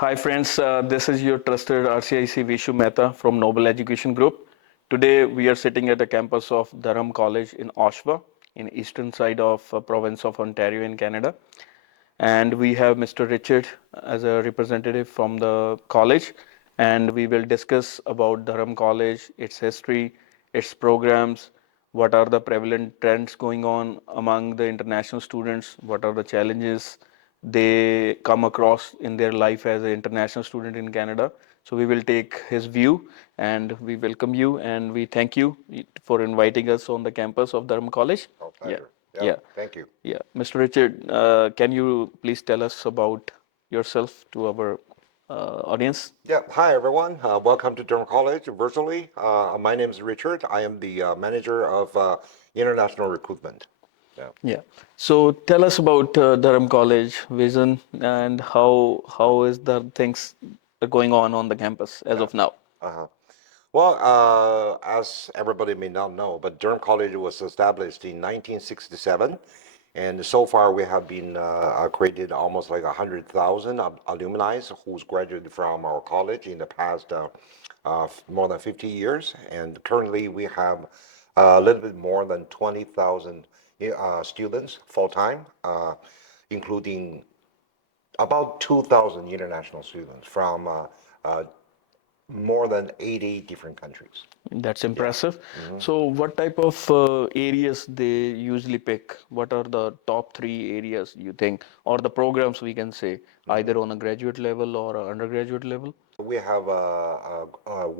Hi friends, this is your trusted RCIC Vishu Mehta from Noble Education Group. Today we are sitting at the campus of Durham College in Oshawa, in eastern side of province of Ontario in Canada. And we have Mr. Richard as a representative from the college, and we will discuss about Durham College, its history, its programs, what are the prevalent trends going on among the international students, what are the challenges they come across in their life as an international student in Canada. So we will take his view and we welcome you and we thank you for inviting us on the campus of Durham College. Oh, Yeah, pleasure. Yeah, yeah, thank you. yeah. Mr. Richard, can you please tell us about yourself to our audience? Yeah, hi everyone. Welcome to Durham College virtually. My name is Richard. I am the manager of international recruitment. Yeah. Yeah. So tell us about Durham College vision and how is the things going on the campus as Yeah. of now? Uh-huh. Well, as everybody may not know, but Durham College was established in 1967, and so far we have been created almost like 100,000 alumni who's graduated from our college in the past more than 50 years, and currently we have a little bit more than 20,000 students full-time, including about 2,000 international students from uh, more than 80 different countries. That's Yeah. impressive. Hmm. So, what type of areas they usually pick? What are the top three areas you think, or the programs we can say, Hmm. either on a graduate level or a undergraduate level? We have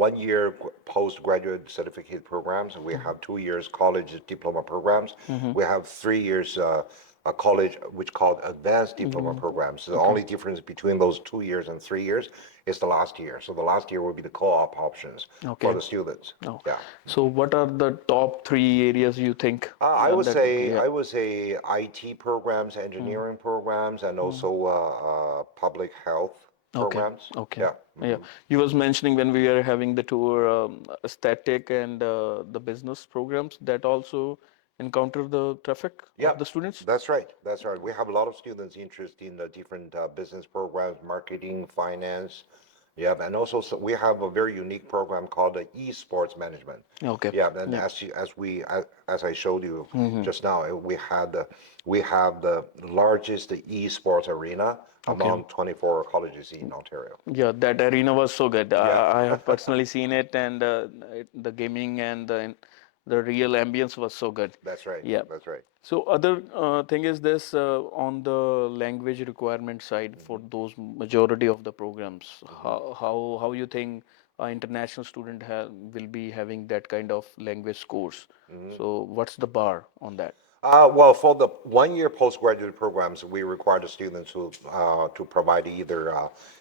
1 year postgraduate certificate programs. We have 2 years college diploma programs. Mm-hmm. We have 3 years a college which called advanced diploma Mm-hmm. programs. So the Okay. only difference between those 2 years and 3 years is the last year. So the last year will be the co-op options for Okay. the students. Oh. Yeah. So, what are the top three areas you think I would that? say Yeah. I would say IT programs, Mm. engineering programs, and Mm. also public health Okay. programs. Okay. Yeah. Yeah. Hmm. You was mentioning when we were having the tour, aesthetic and the business programs that also encounter the traffic Yeah, of the students. that's right. That's right. We have a lot of students interested in the different business programs, marketing, finance. Yeah, and also we have a very unique program called the esports management. Okay. Yeah, and Yeah. as I showed you Mm-hmm. just now, we have the largest esports arena Okay. among 24 colleges in Ontario. Yeah, that arena was so good. Yeah, I have personally seen it, and the gaming and the real ambience was so good. that's right. Yeah. That's right. So other thing is this on the language requirement side for Hmm. those majority of the programs, Hmm. how you think an international student will be having that kind of language course? Hmm. So what's the bar on that? Well, for the 1 year postgraduate programs, we require the students to provide either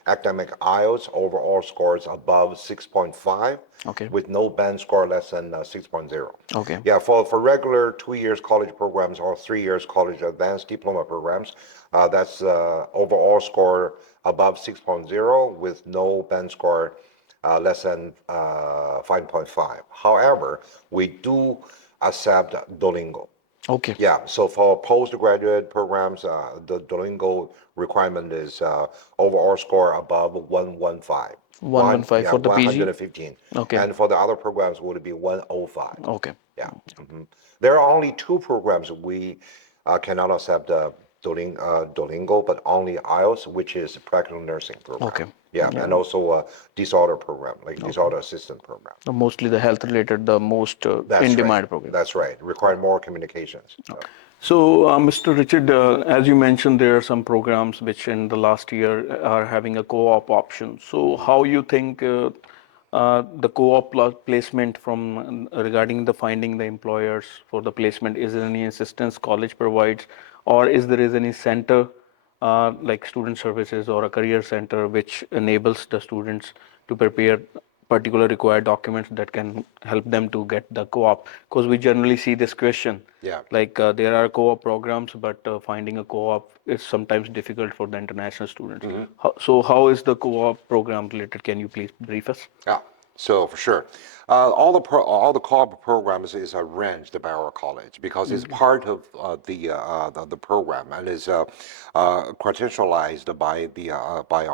academic IELTS overall scores above 6.5 Okay. with no band score less than 6.0. Okay. Yeah, for regular 2 years college programs or 3 years college advanced diploma programs, that's overall score above 6.0 with no band score less than 5.5. However, we do accept Duolingo. Okay. Yeah, so for postgraduate programs, the Duolingo requirement is overall score above 115. 115 Yeah, for the PG. 115. Okay. And for the other programs, would be 105. Okay. Yeah. Hmm. There are only two programs we cannot accept Duolingo, but only IELTS, which is a practical nursing program. Okay. Yeah, Yeah. and also a disorder program, like Okay. disorder assistant program. Mostly the health related, the most in That's right. demand programs. That's right. Require more communications. So. So, Mr. Richard, as you mentioned, there are some programs which in the last year are having a co-op option. So, Mhm. how you think the co-op placement from regarding the finding the employers for the placement, is there any assistance college provides, or is there is any center like student services or a career center which enables the students to prepare particular required documents that can help them to get the co-op? Because we generally see this question Yeah. like there are co-op programs, but finding a co-op is sometimes difficult for the international students. Hmm. So how is the co-op program related? Can you please brief us? Yeah. So for sure, all the co-op programs is arranged by our college because it's Okay. part of the program and is credentialized by the by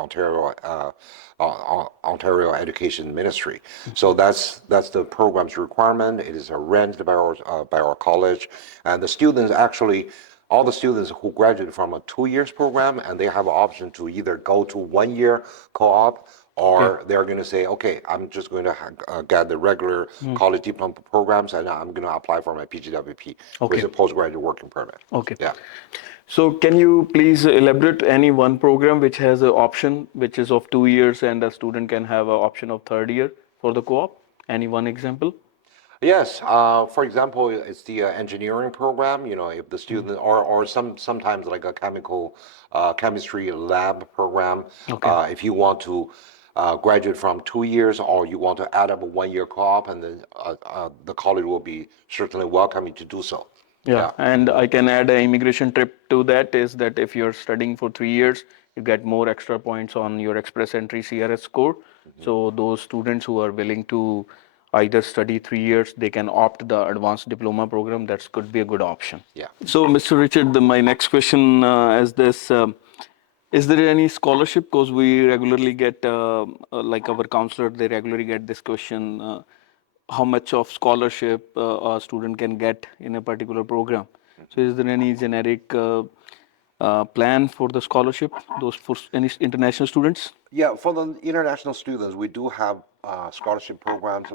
Ontario Education Ministry. So that's the program's requirement. It is arranged by our college, and the students actually. All the students who graduate from a 2 years program and they have an option to either go to 1 year co-op Okay. or they're going to say, okay, I'm just going to get the regular college diploma programs and I'm going to apply for my PGWP, which is Okay. a postgraduate working permit. Okay. Yeah. So can you please elaborate any one program which has an option which is of 2 years and a student can have an option of third year for the co-op? Any one example? Yes, for example, it's the engineering program. You know, if the student or sometimes like a chemistry lab program. Okay. If you want to graduate from 2 years, or you want to add up a 1 year co-op, and then the college will be certainly welcoming to do so. Yeah, Yeah. and I can add an immigration trip to that is that if you're studying for 3 years, you get more extra points on your express entry CRS score. So those students who are willing to either study 3 years, they can opt the advanced diploma program. That could be a good option. Yeah. So, Mr. Richard, my next question is this. Is there any scholarship? Because we regularly get, like our counselor, they regularly get this question, how much of scholarship a student can get in a particular program. So is there any generic plan for the scholarship, those for any international students? Yeah, for the international students, we do have scholarship programs,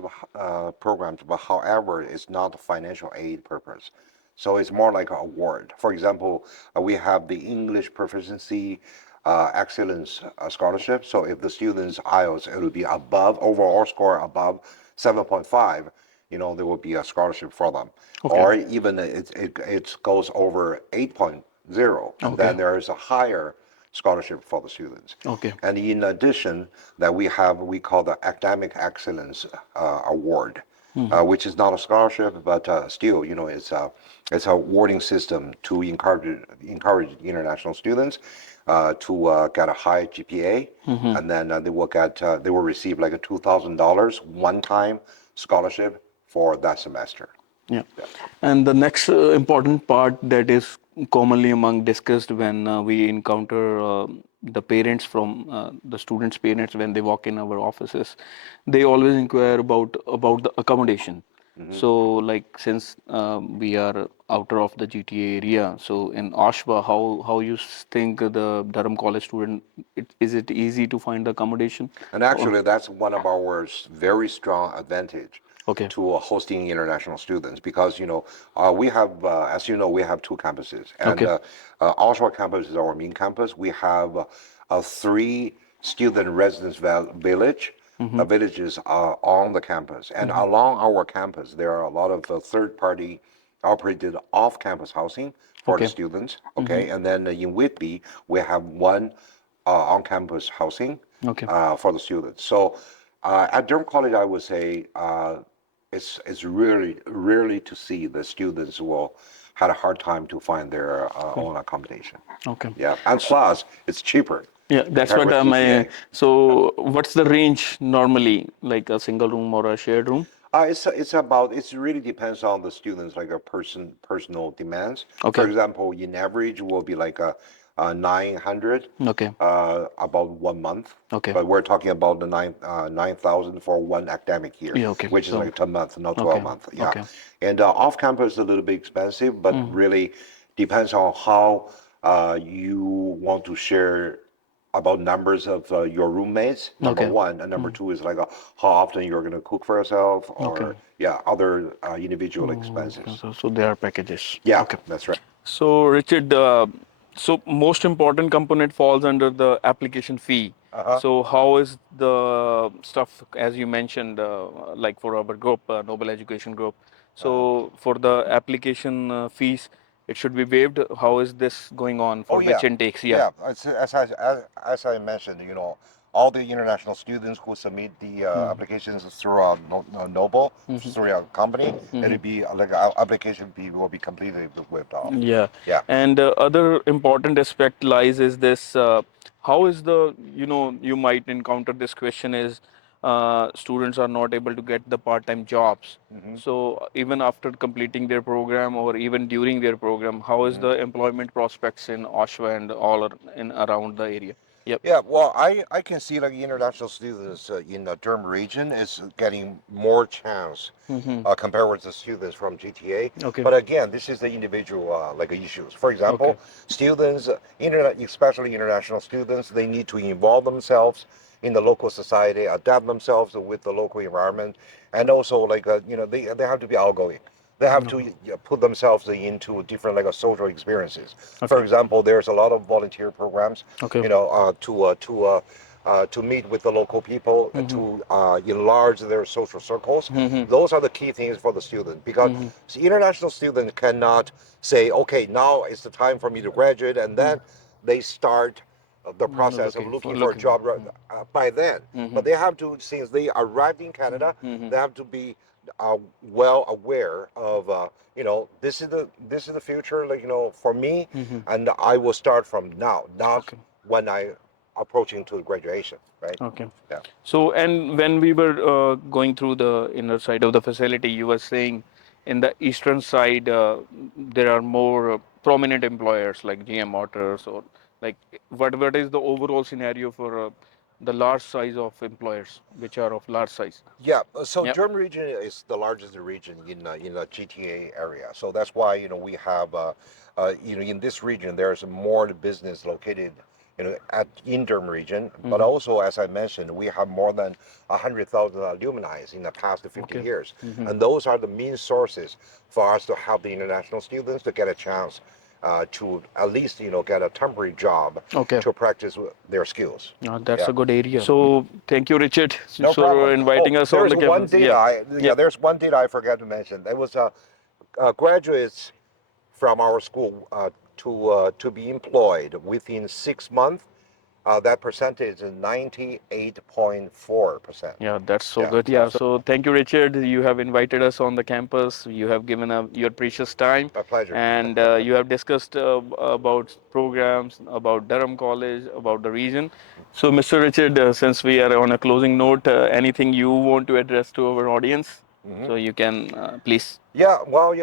but however, it's not financial aid purpose. So it's more like an award. For example, we have the English Proficiency Excellence Scholarship. So if the student's IELTS, it will be above overall score above 7.5, there will be a scholarship for them. Okay. Or even it goes over 8.0, and Okay. then there is a higher scholarship for the students. Okay. And in addition, that we call the Academic Excellence Award, which is not a scholarship, but still, it's a awarding system to encourage international students to get a high GPA, and then they will receive like a $2,000 one-time scholarship for that semester. Yeah. And the next important part that is commonly among discussed when we encounter the parents from the students' parents when they walk in our offices, they always inquire about the accommodation. So, like since we are outer of the GTA area, so in Oshawa, how you think the Durham College student, is it easy to find the accommodation? And actually, that's one of our very strong advantage Okay. to hosting international students because we have, as you know, we have two campuses, and Okay. Oshawa campus is our main campus. We have three student residence village. Villages are on the campus, and along our campus, there are a lot of third-party operated off-campus housing for the Okay. students. Okay, and then in Whitby, we have one on-campus housing Okay. for the students. So at Durham College, I would say it's really rarely to see the students will had a hard time to find their own accommodation. Okay. Yeah, and plus it's cheaper. Yeah, that's compared what with my. GTA. So, what's the range normally, like a single room or a shared room? It really depends on the students like a personal demands. For Okay. example, in average will be like a 900 Okay. about 1 month. Okay. But we're talking about the 9,000 for one academic year, Yeah. Okay. which is So. like 10 months, not Okay. 12 months. Yeah. Okay. And off campus is a little bit expensive, but really depends on how you want to share about numbers of your roommates, number Okay. one, and number two is like how often you're going to cook for yourself, or Okay. yeah, other individual expenses. So there are packages. Yeah, Okay. that's right. So Richard, so most important component falls under the application fee. Uh-huh. So how is the stuff as you mentioned, like for our group, Noble Education Group? So for the application fees, it should be waived. How is this going on Oh for yeah, which intakes? Yeah. yeah. As I mentioned, all the international students who submit the applications through our Noble, through our company, it'll be like our application fee will be completely waived off. Yeah. Yeah. And other important aspect, lies, is this, how is the, you might encounter this question is, how is the application fee? Because we have, as you know, we have two campuses, and students are not able to get the part-time jobs. So even after completing their program or even during their program, how is the employment prospects in Oshawa and in around the area? Yep. Yeah, well, I can see like international students in the Durham region is getting more chance compared with the students from GTA. Okay. But again, this is the individual like issues. For Okay. example, students, internet, especially international students, they need to involve themselves in the local society, adapt themselves with the local environment, and also like they have to be outgoing. They have to put themselves into different like social experiences. For Okay. example, there's a lot of volunteer programs, Okay. to meet with the local people, to enlarge their social circles. Those are the key things for the student because international students cannot say, okay, now it's the time for me to graduate, and then they start the process of looking for a job by then. But they have to, since they arrived in Canada, they have to be well aware of this is the future, like for me, and I will start from now, not Okay. when I approaching to graduation, right? Okay. Yeah. So, and when we were going through the inner side of the facility, you were saying in the eastern side there are more prominent employers like GM Motors or like what is the overall scenario for the large size of employers which are of large size? Yeah, so Yep. Durham region is the largest region in the GTA area. So that's why we have in this region there's more business located in Durham region. But also, as I mentioned, we have more than 100,000 alumni in the past 50 Okay. years, and those are the main sources for us to help the international students to get a chance to at least get a temporary job Okay. to practice their skills. That's Yeah. a good area. So, thank you, Richard, No for problem. inviting us on there's the one campus. data. Yeah. Yeah, there's one data I forgot to mention. There was graduates from our school to be employed within 6 months. That percentage is 98.4%. Yeah, that's so Yeah, good. yeah. Yeah, so thank you, Richard. You have invited us on the campus. You have given up your precious time, My pleasure. and you have discussed about programs, about Durham College, about the region. So, Mr. Richard, since we are on a closing note, anything you want to address to our audience? So you can please. Yeah, well,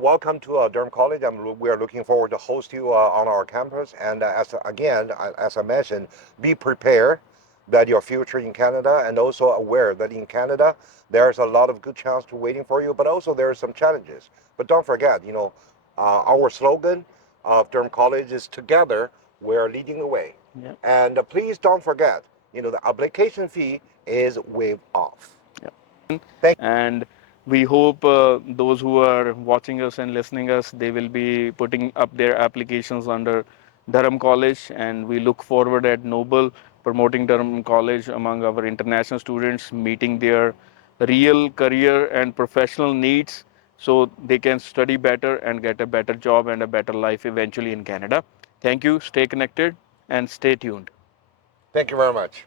welcome to Durham College. We are looking forward to host you on our campus. And as I mentioned, be prepared that your future in Canada, and also aware that in Canada there's a lot of good chance to waiting for you, but also there are some challenges. But don't forget, our slogan of Durham College is "Together we're leading the way." Yeah. And please don't forget, the application fee is waived off. Thank And we hope those who are watching us and listening us, they will be putting up their applications under Durham College, and we look forward at Noble promoting Durham College among our international students, meeting their real career and professional needs so they can study better and get a better job and a better life eventually in Canada. Thank you, stay connected and stay tuned. Thank you very much.